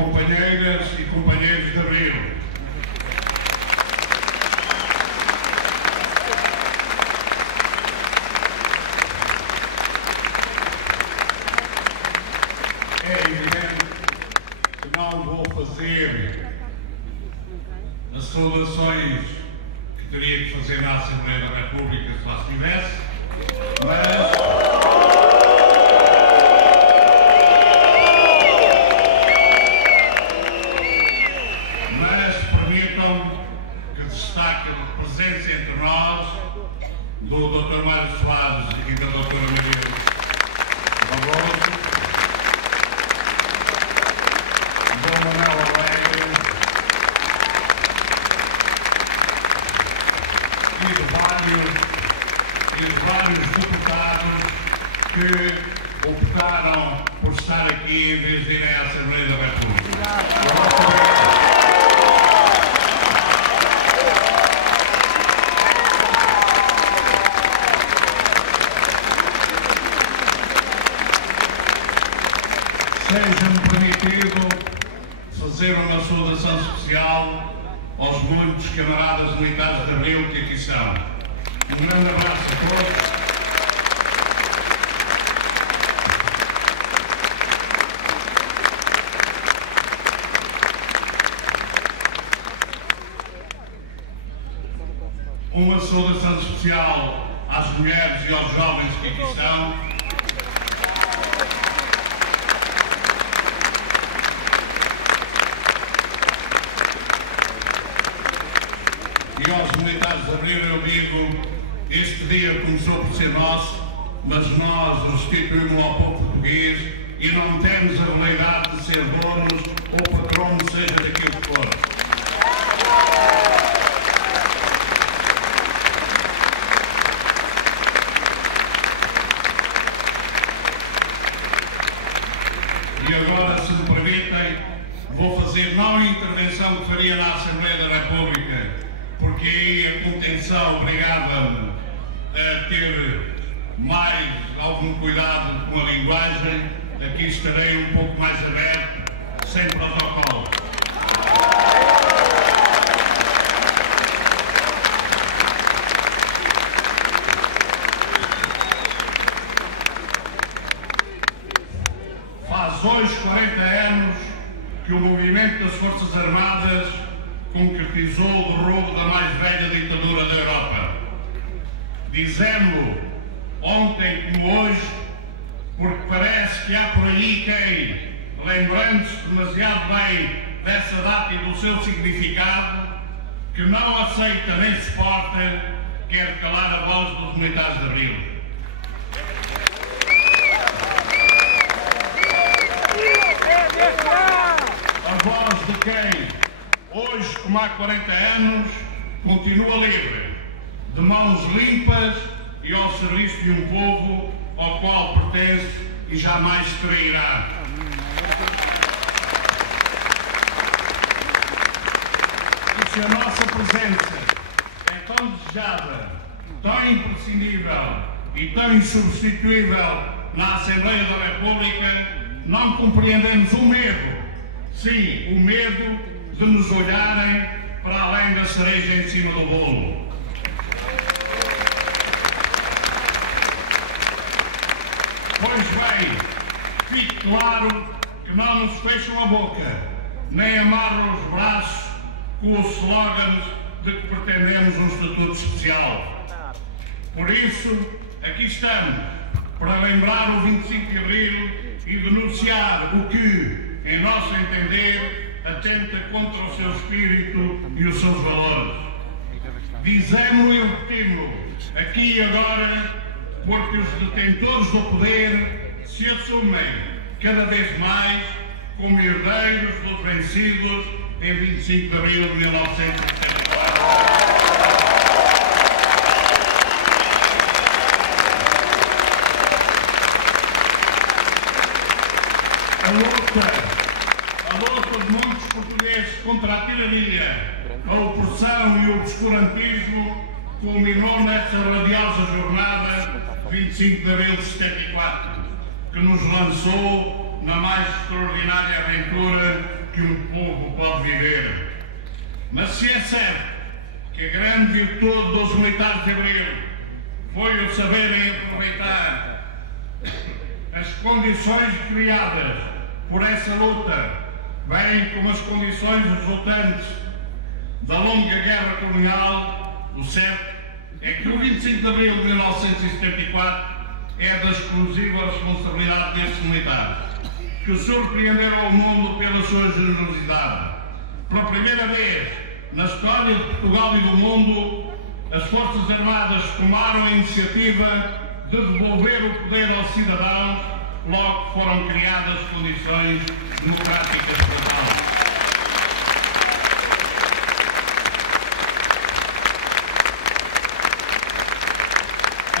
companheiras e companheiros de Abril, é evidente que não vou fazer as saudações que teria que fazer na Assembleia da República se lá estivesse, mas permitam que destaque a presença entre nós do Dr. Mário Soares e da Dra. Maria Barroso, do Manuel Alegre e de vários deputados que optaram por estar aqui em vez de irem à Assembleia da República. Seja-me permitido fazer uma saudação especial aos muitos camaradas militares de Abril que aqui estão. Um grande abraço a todos. Uma saudação especial às mulheres e aos jovens que aqui estão. E aos militares de Abril eu digo, este dia começou por ser nosso, mas nós restituímos ao povo português e não temos a habilidade de ser donos ou patronos, seja daquilo que for. E agora, se me permitem, vou fazer não a intervenção que faria na Assembleia da República, porque aí a contenção obrigava-me a ter mais algum cuidado com a linguagem. Aqui estarei um pouco mais aberto, sem protocolo. Faz hoje 40 anos que o movimento das Forças Armadas concretizou o roubo da mais velha ditadura da Europa. Dizemos-lo ontem como hoje, porque parece que há por aí quem, lembrando-se demasiado bem dessa data e do seu significado, que não aceita nem suporta, quer calar a voz dos militares de Abril. A voz de quem hoje, como há 40 anos, continua livre, de mãos limpas e ao serviço de um povo ao qual pertence e jamais se trairá. E se a nossa presença é tão desejada, tão imprescindível e tão insubstituível na Assembleia da República, não compreendemos o medo, sim, o medo de nos olharem para além da cereja em cima do bolo. Pois bem, fique claro que não nos fecham a boca, nem amarram os braços com os slogans de que pretendemos um estatuto especial. Por isso, aqui estamos, para lembrar o 25 de Abril e denunciar o que, em nosso entender, atenta contra o seu espírito e os seus valores. Dizemos-lo e repetimos-lo, aqui e agora, porque os detentores do poder se assumem cada vez mais como herdeiros dos vencidos em 25 de Abril de 1974. A luta de muitos portugueses contra a tirania, a opressão e o obscurantismo culminou nessa radiosa jornada 25 de Abril de 74, que nos lançou na mais extraordinária aventura que um povo pode viver. Mas se é certo que a grande virtude dos militares de Abril foi o saberem aproveitar as condições criadas por essa luta, bem como as condições resultantes da longa guerra colonial, o certo é que o 25 de Abril de 1974 é da exclusiva responsabilidade destes militares, que surpreenderam o mundo pela sua generosidade. Pela primeira vez na história de Portugal e do mundo, as Forças Armadas tomaram a iniciativa de devolver o poder aos cidadãos logo que foram criadas condições democráticas para tal.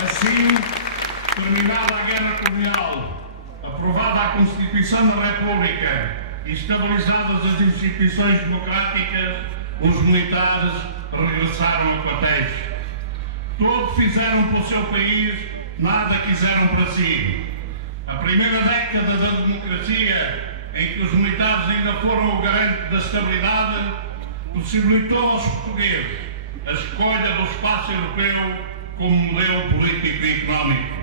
Assim, terminada a Guerra Colonial, aprovada a Constituição da República e estabilizadas as instituições democráticas, os militares regressaram a quartéis. Tudo fizeram para o seu país, nada quiseram para si. A primeira década da democracia, em que os militares ainda foram o garante da estabilidade, possibilitou aos portugueses a escolha do espaço europeu como modelo político e económico.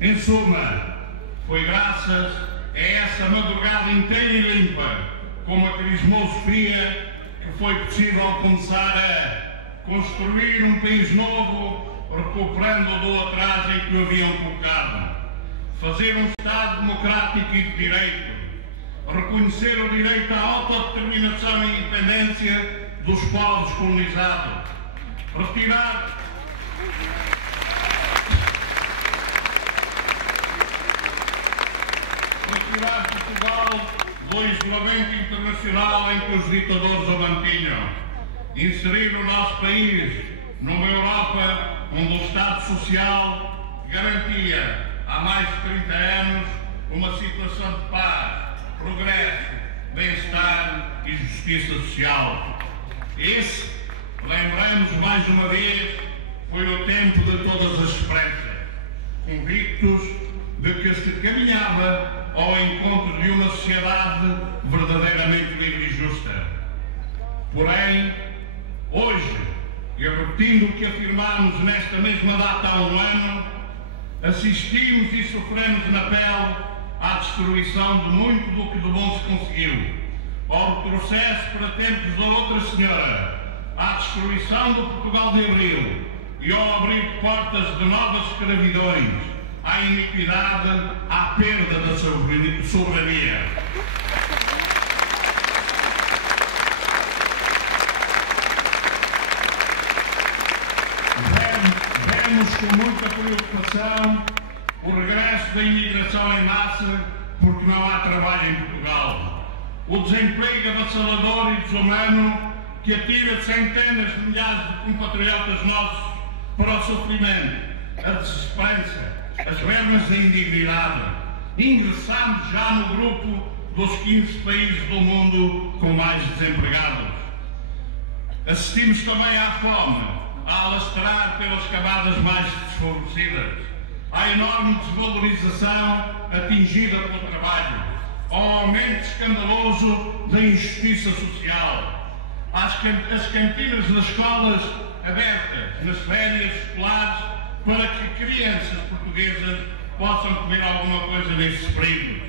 Em suma, foi graças a essa madrugada inteira e limpa, como a crismou Sofia, que foi possível começar a construir um país novo, recuperando do atraso em que o haviam colocado. Fazer um Estado democrático e de direito, reconhecer o direito à autodeterminação e independência dos povos colonizados, retirar Portugal do isolamento internacional em que os ditadores o mantinham, inserir o nosso país numa Europa onde o Estado Social garantia há mais de 30 anos uma situação de paz, progresso, bem-estar e justiça social. Esse, lembramos mais uma vez, foi o tempo de todas as esperanças, convictos de que se caminhava ao encontro de uma sociedade verdadeiramente livre e justa. Porém, hoje, e repetindo o que afirmámos nesta mesma data há um ano, assistimos e sofremos na pele à destruição de muito do que de bom se conseguiu, ao retrocesso para tempos da outra senhora, à destruição do Portugal de Abril e ao abrir portas de novas escravidões, à iniquidade, à perda da soberania. Vemos com muita preocupação o regresso da imigração em massa porque não há trabalho em Portugal. O desemprego avassalador e desumano que atira centenas de milhares de compatriotas nossos para o sofrimento, a desesperança, as vermas da indignidade. Ingressamos já no grupo dos 15 países do mundo com mais desempregados. Assistimos também à fome, a alastrar pelas camadas mais desfavorecidas, à enorme desvalorização atingida pelo trabalho, ao aumento escandaloso da injustiça social, as cantinas das escolas abertas nas férias escolares para que crianças portuguesas possam comer alguma coisa nesses períodos,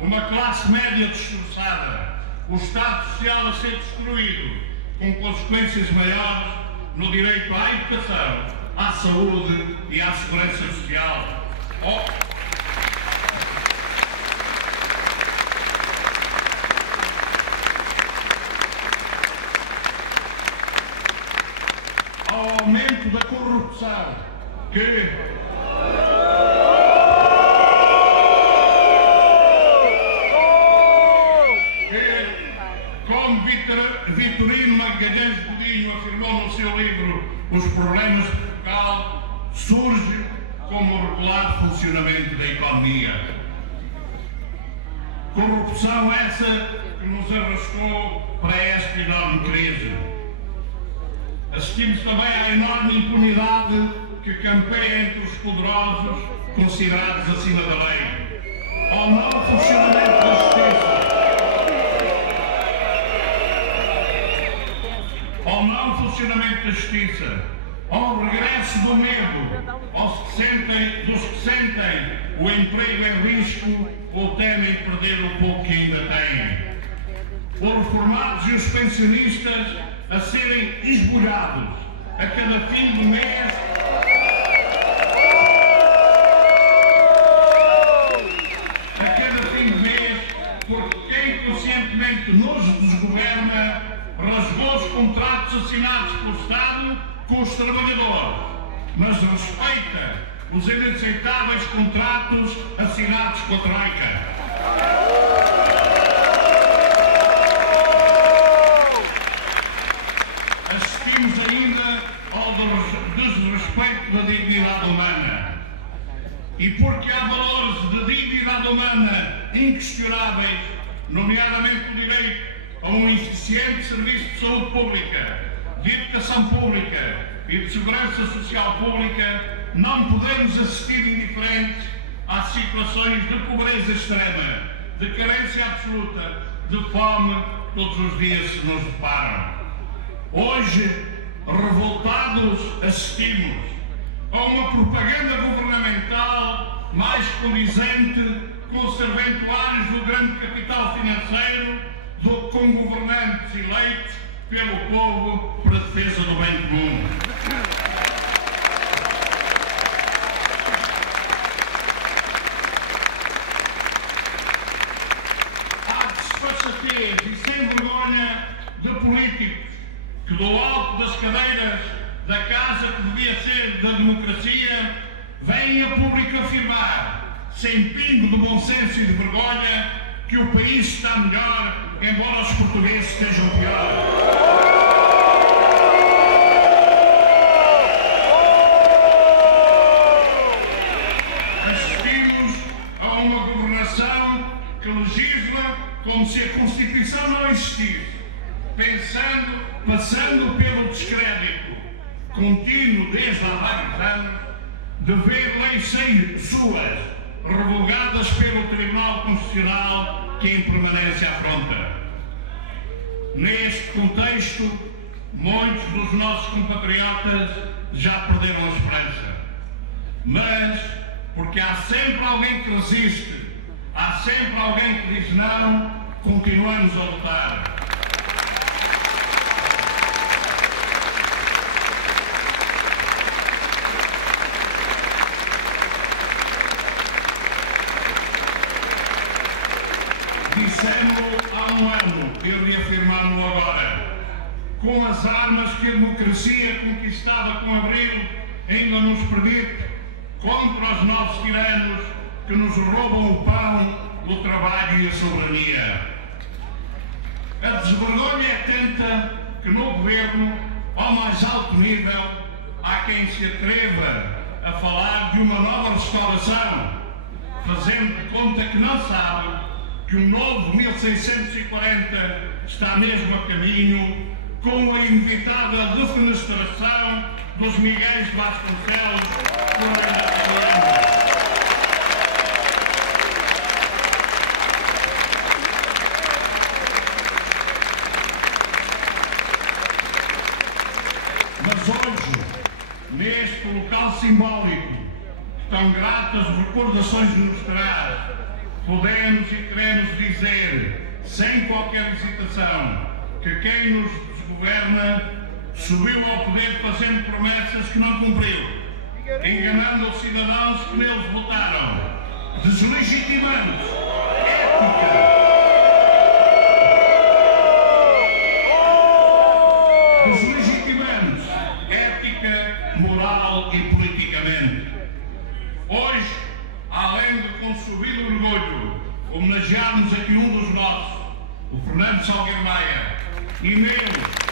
uma classe média destroçada, o Estado Social a ser destruído, com consequências maiores no direito à educação, à saúde e à segurança social. Ao aumento da corrupção, que como Vitorino Magalhães Godinho afirmou no seu livro Os Problemas de Portugal, surge como o regular funcionamento da economia. Corrupção essa que nos arrastou para esta enorme crise. Assistimos também à enorme impunidade que campeia entre os poderosos considerados acima da lei, ao mau funcionamento da justiça, funcionamento da justiça, ao regresso do medo, dos que sentem o emprego em risco ou temem perder o pouco que ainda têm. Os reformados e os pensionistas a serem esbulhados a cada fim do mês porque quem conscientemente nos desgoverna rasgou os contratos assinados pelo Estado com os trabalhadores, mas respeita os inaceitáveis contratos assinados com a Troika. Assistimos ainda ao desrespeito da dignidade humana. E porque há valores de dignidade humana inquestionáveis, nomeadamente o direito a um eficiente serviço de saúde pública, de educação pública e de segurança social pública, não podemos assistir indiferentes às situações de pobreza extrema, de carência absoluta, de fome, todos os dias se nos deparam. Hoje, revoltados, assistimos a uma propaganda governamental mais condizente com os serventuários do grande capital financeiro do que com governantes eleitos pelo povo para a defesa do bem comum. Há desfachatez e sem vergonha de políticos que do alto das cadeiras da casa que devia ser da democracia, vêm a público afirmar, sem pingo de bom senso e de vergonha, que o país está melhor, embora os portugueses estejam piores. Assistimos a uma governação que legisla como se a Constituição não existisse, passando pelo descrédito contínuo desde há vários anos de ver leis suas revogadas pelo Tribunal Constitucional que em permanência afronta. Neste contexto, muitos dos nossos compatriotas já perderam a esperança. Mas, porque há sempre alguém que resiste, há sempre alguém que diz não, continuamos a lutar. Dissemos-lo há um ano e reafirmamos-lo agora. Com as armas que a democracia conquistada com Abril ainda nos permite, contra os nossos tiranos que nos roubam o pão, o trabalho e a soberania. A desvergonha é tanta que no governo, ao mais alto nível, há quem se atreva a falar de uma nova restauração, fazendo de conta que não sabe que um novo 1640 está mesmo a caminho, com a inevitável defenestração dos Miguéis de Vasconcelos por a Mas hoje, neste local simbólico, tão gratas recordações nos traz, podemos e queremos dizer, sem qualquer hesitação, que quem nos desgoverna subiu ao poder fazendo promessas que não cumpriu, enganando os cidadãos que neles votaram, deslegitimando ética, moral e politicamente. Hoje, além de com subido orgulho homenagearmos aqui um dos nossos, o Fernando Salgueiro Maia, e nele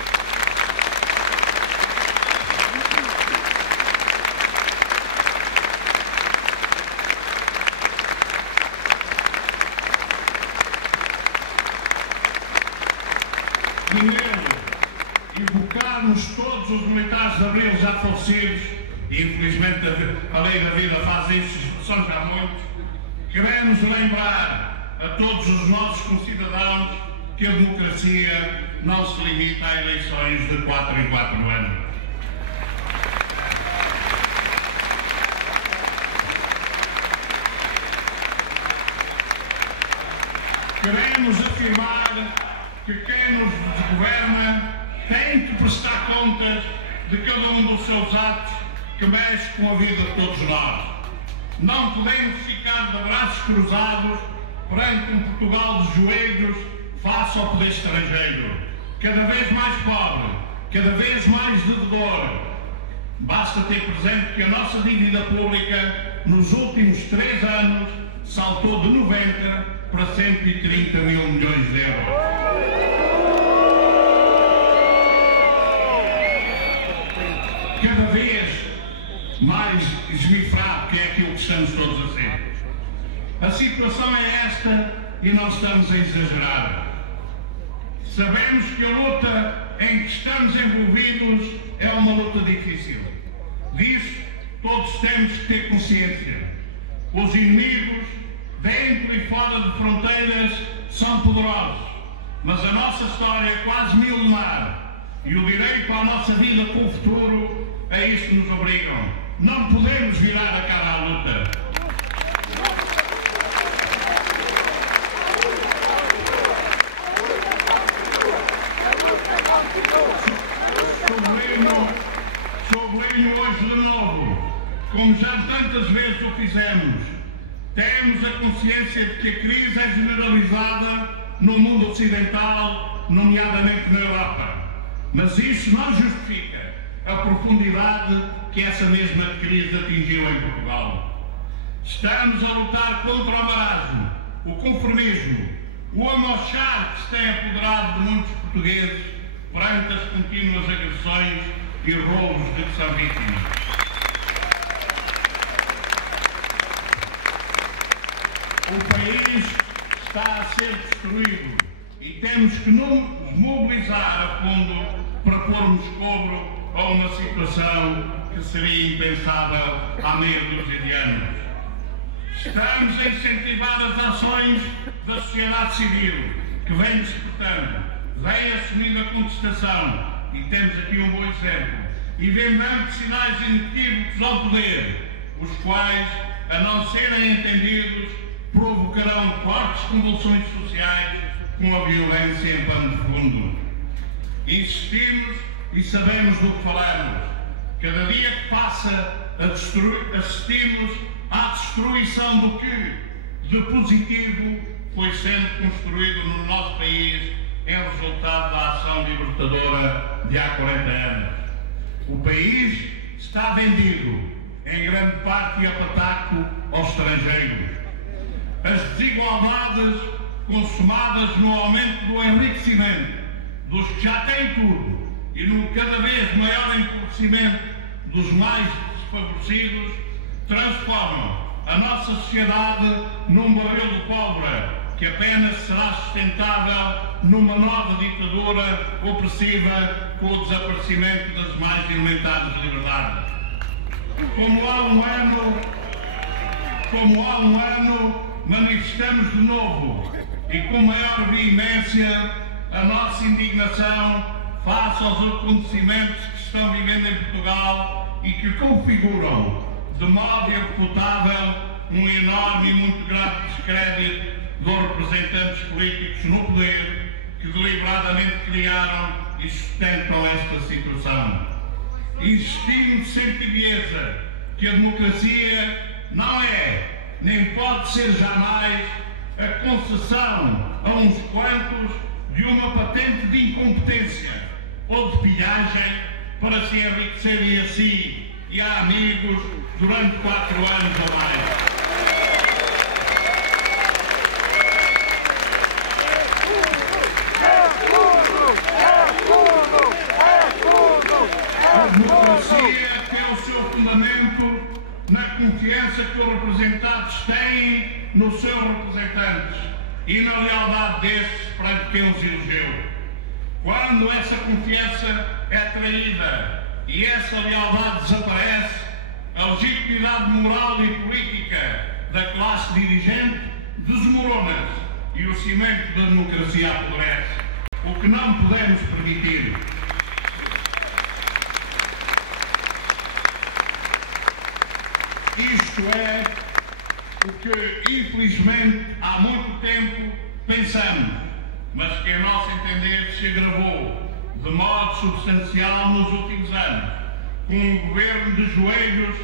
invocarmos todos os militares de Abril já falecidos, e infelizmente a lei da vida faz isso, são já muitos. Queremos lembrar a todos os nossos concidadãos que a democracia não se limita a eleições de 4 em 4 anos. Queremos afirmar que quem nos governa tem que prestar contas de cada um dos seus atos que mexe com a vida de todos nós. Não podemos ficar de braços cruzados perante um Portugal de joelhos face ao poder estrangeiro, cada vez mais pobre, cada vez mais devedor. Basta ter presente que a nossa dívida pública nos últimos 3 anos saltou de 90 para 130 mil milhões de euros. Cada vez mais esmifrado que é aquilo que estamos todos a ser. A situação é esta e não estamos a exagerar. Sabemos que a luta em que estamos envolvidos é uma luta difícil. Disso todos temos que ter consciência. Os inimigos, dentro e fora de fronteiras, são poderosos, mas a nossa história é quase milenar e o direito à nossa vida com o futuro é isto que nos obrigam. Não podemos virar a cara à luta. Sublinho hoje de novo, como já tantas vezes o fizemos, temos a consciência de que a crise é generalizada no mundo ocidental, nomeadamente na Europa. Mas isso não justifica a profundidade que essa mesma crise atingiu em Portugal. Estamos a lutar contra o marasmo, o conformismo, o amochar que se tem apoderado de muitos portugueses perante as contínuas agressões e roubos de que são vítimas. O país está a ser destruído e temos que nos mobilizar a fundo para pormos cobro a uma situação que seria impensável há meia dúzia de anos. Estamos a incentivar as ações da sociedade civil, que vem despertando, vem assumindo a contestação, e temos aqui um bom exemplo, e vem dando sinais inequívocos ao poder, os quais, a não serem entendidos, provocarão fortes convulsões sociais com a violência em pano de fundo. Insistimos e sabemos do que falamos. Cada dia que passa assistimos à destruição do que, de positivo, foi sendo construído no nosso país em resultado da ação libertadora de há 40 anos. O país está vendido, em grande parte e a pataco, aos estrangeiros. As desigualdades consumadas no aumento do enriquecimento dos que já têm tudo e no cada vez maior empobrecimento dos mais desfavorecidos transformam a nossa sociedade num barril de pólvora que apenas será sustentável numa nova ditadura opressiva com o desaparecimento das mais elementares liberdades. Como há um ano, manifestamos de novo e com maior veemência a nossa indignação face aos acontecimentos que se estão vivendo em Portugal e que configuram de modo irrefutável um enorme e muito grave descrédito dos representantes políticos no poder que deliberadamente criaram e sustentam esta situação. Insistimos sem tibieza que a democracia não é, nem pode ser jamais, a concessão a uns quantos de uma patente de incompetência ou de pilhagem para se enriquecerem a si e a amigos durante 4 anos ou mais. A democracia tem o seu fundamento na confiança que os representados têm nos seus representantes e na lealdade desses perante quem os elegeu. Quando essa confiança é traída e essa lealdade desaparece, a legitimidade moral e política da classe dirigente desmorona-se e o cimento da democracia apodrece, o que não podemos permitir. Isto é o que, infelizmente, há muito tempo pensamos, mas que, a nosso entender, se agravou de modo substancial nos últimos anos, com um governo de joelhos,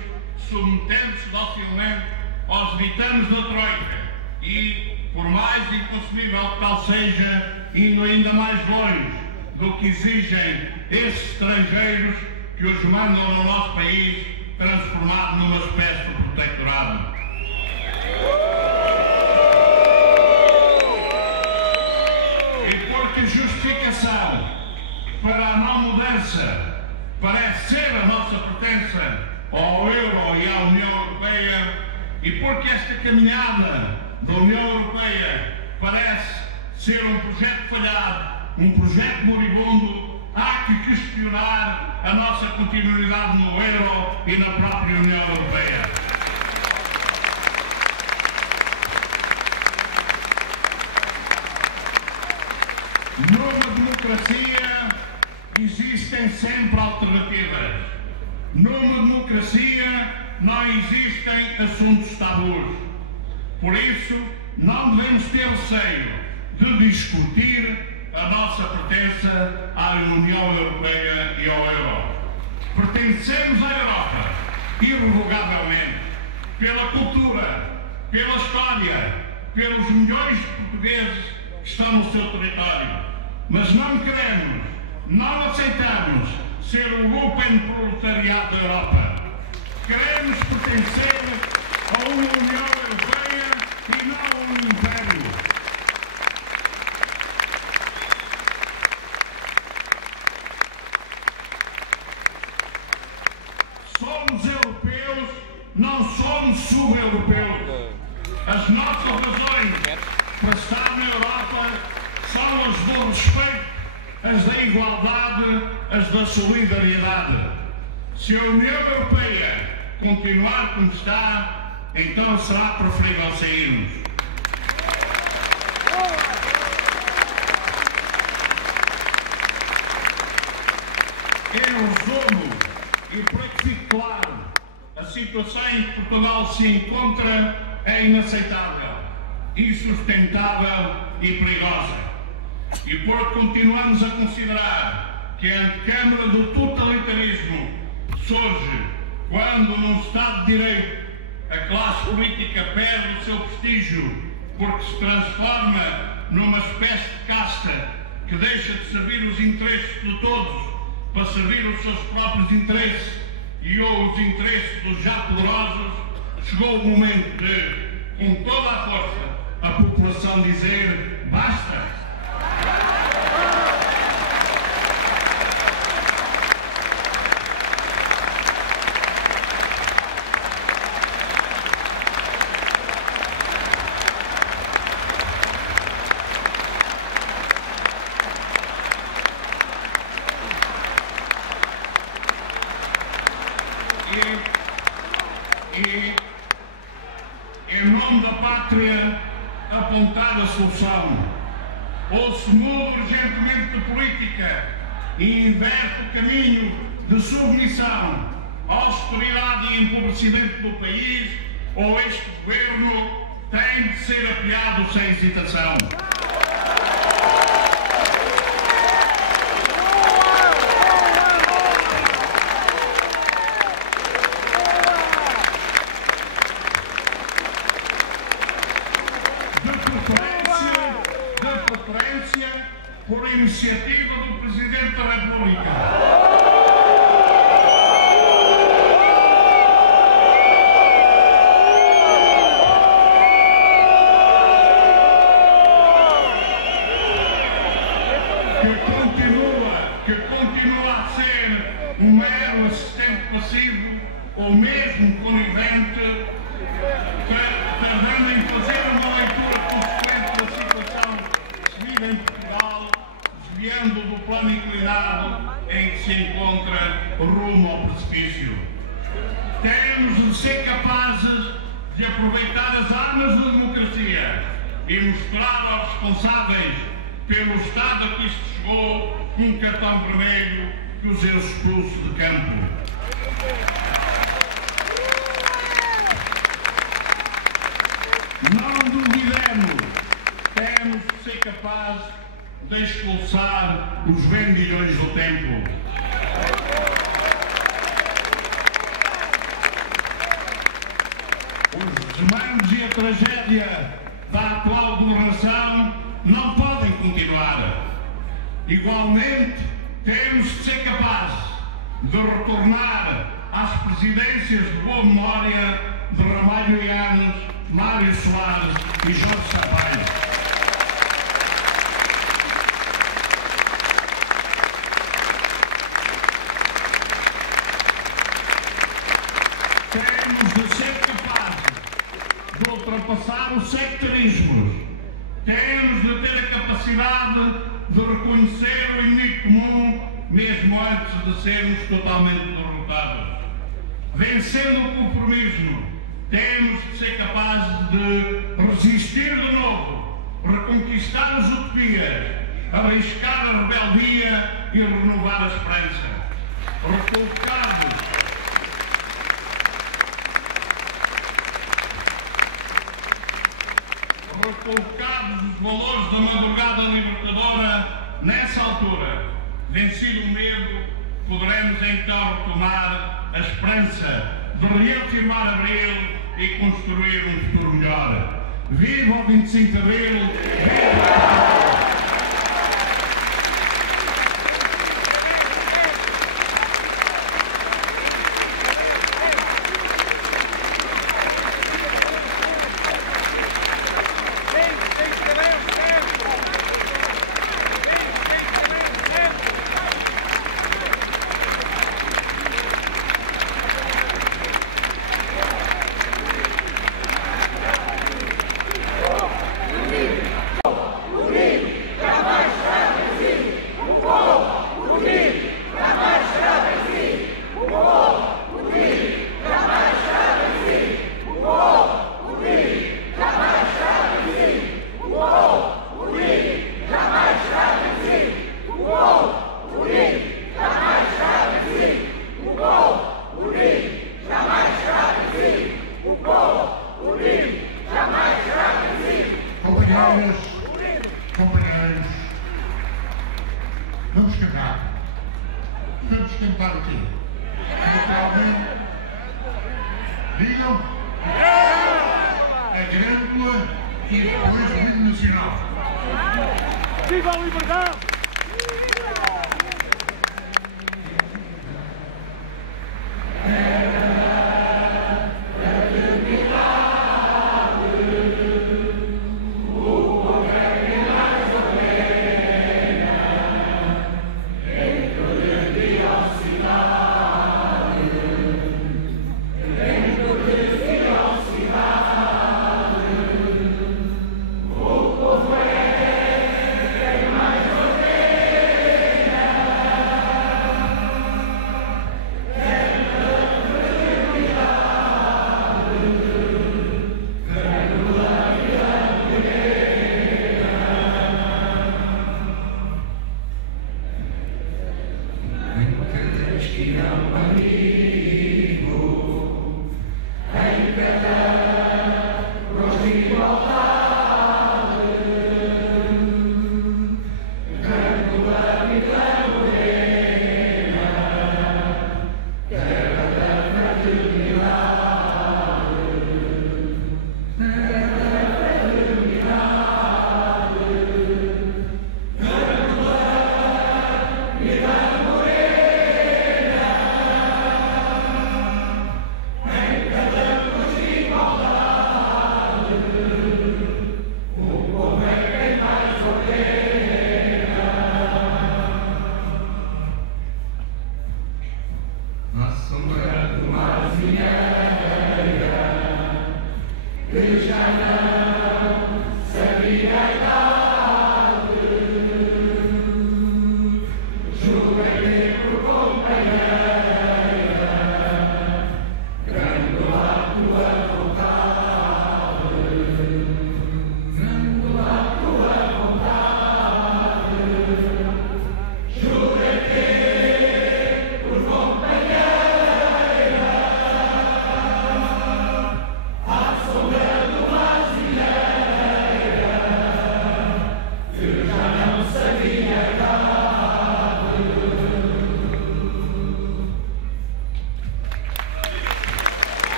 submetendo-se docilmente aos ditames da Troika e, por mais inconcebível que tal seja, indo ainda mais longe do que exigem esses estrangeiros que os mandam no nosso país, transformado numa espécie de protetorado. E porque justificação para a não mudança parece ser a nossa pertença ao euro e à União Europeia, e porque esta caminhada da União Europeia parece ser um projeto falhado, um projeto moribundo, há que questionar a nossa continuidade no euro e na própria União Europeia. Numa democracia existem sempre alternativas. Numa democracia não existem assuntos tabus. Por isso, não devemos ter receio de discutir a nossa pertença à União Europeia e ao euro. Pertencemos à Europa, irrevogavelmente, pela cultura, pela história, pelos milhões de portugueses que estão no seu território. Mas não queremos, não aceitamos ser o lupenproletariado da Europa. Queremos pertencer a uma União Europeia e não a um império. Somos europeus, não somos sub-europeus. As nossas razões para estar na Europa são as do respeito, as da igualdade, as da solidariedade. Se a União Europeia continuar como está, então será preferível sairmos. Em resumo, e para que fique claro, a situação em que Portugal se encontra é inaceitável, insustentável e perigosa. E porque continuamos a considerar que a antecâmara do totalitarismo surge quando, num Estado de Direito, a classe política perde o seu prestígio porque se transforma numa espécie de casta que deixa de servir os interesses de todos para servir os seus próprios interesses e ou os interesses dos já poderosos, chegou o momento de, com toda a força, a população dizer basta. E, em nome da pátria, apontar a solução. Ou se muda urgentemente de política e inverte o caminho de submissão, austeridade e empobrecimento do país, ou este governo tem de ser apoiado sem hesitação. De preferência por iniciativa do Presidente da República. Que continua a ser um mero assistente passivo ou mesmo conivente, tardando em fazer uma leitura consequente da situação vivida em Portugal, desviando do plano inclinado em que se encontra rumo ao precipício. Temos de ser capazes de aproveitar as armas da democracia e mostrar aos responsáveis pelo estado a que isto chegou um cartão vermelho que os expulse de campo. Não duvidemos, temos de ser capazes de expulsar os vendilhões do tempo. Os desmandos e a tragédia da atual governação não podem continuar. Igualmente, temos de ser capazes de retornar às presidências de boa memória de Ramalho Eanes, Mário Soares e Jorge Sampaio. Temos de ser capazes de ultrapassar os sectarismos. Temos de ter a capacidade de reconhecer o inimigo comum, mesmo antes de sermos totalmente derrotados. Vencendo o conformismo, temos de ser capazes de resistir de novo, reconquistar as utopias, arriscar a rebeldia e renovar a esperança. Recolocados os valores da madrugada libertadora, nessa altura, vencido o medo, poderemos então retomar a esperança de reafirmar Abril e construir um futuro melhor. Viva o 25 de Abril! Viva! Companheiros, vamos cantar. Vamos cantar o quê? Naturalmente, digam a Grândola e depois o hino nacional. Viva a liberdade!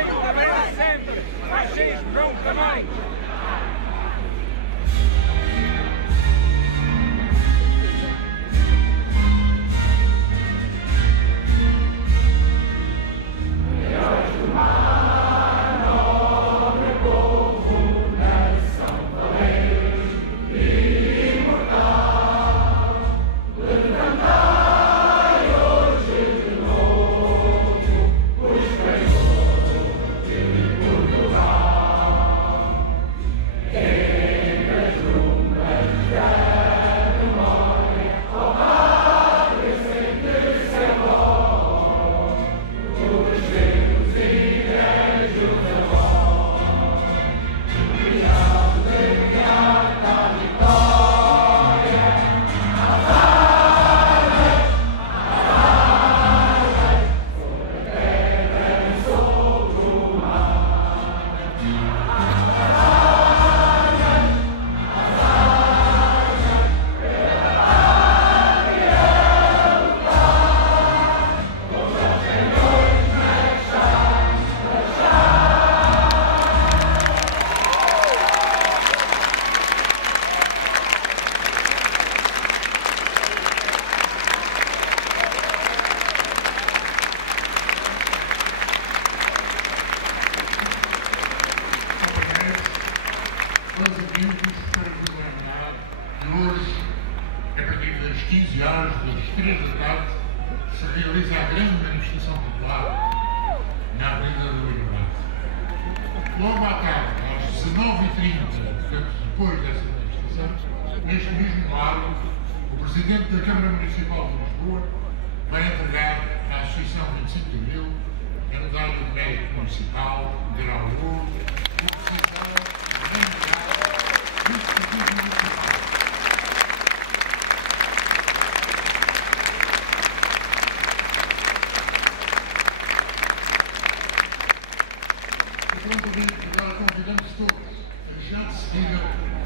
ainda bem sempre, fascismo nunca mais. Para vos lembrar que hoje, a partir das 15 horas, das 3 da tarde, se realiza a grande manifestação popular na Avenida da Liberdade. Logo à tarde, às 19h30, portanto, depois dessa manifestação, neste mesmo lado, o Presidente da Câmara Municipal de Lisboa vai entregar à Associação 25 de Abril a medalha de mérito municipal, grau de ouro, agora convidamos todos a já de seguida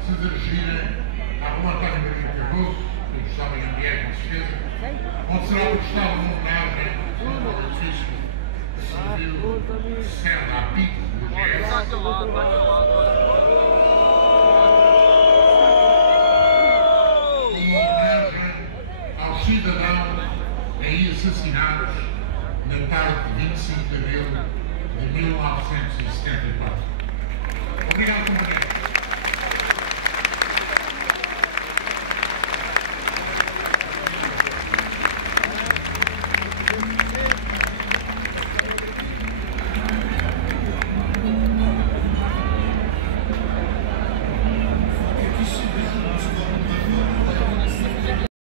se dirigirem à Rua António Maria Cardoso, que estava em ambiente com certeza, onde será prestada uma homenagem ao edifício civil sede à PIC do GS. Uma homenagem aos cidadãos aí assassinados na tarde de 25 de abril de 1974. Obrigado, companheiro.